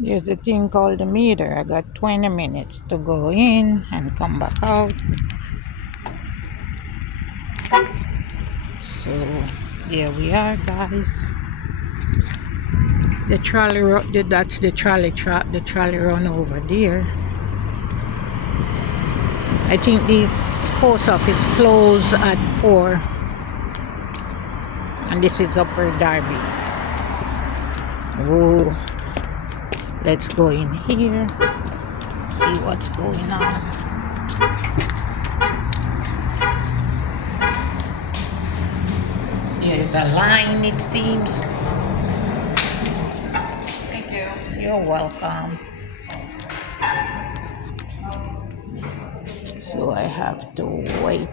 There's a thing called the meter. I got 20 minutes to go in and come back out. So here we are, guys. The trolley, that's the trolley trap, the trolley run over there. I think this post office closed at 4. And this is Upper Darby. Oh, let's go in here, see what's going on. There's a line, it seems. Thank you. You're welcome. So I have to wait.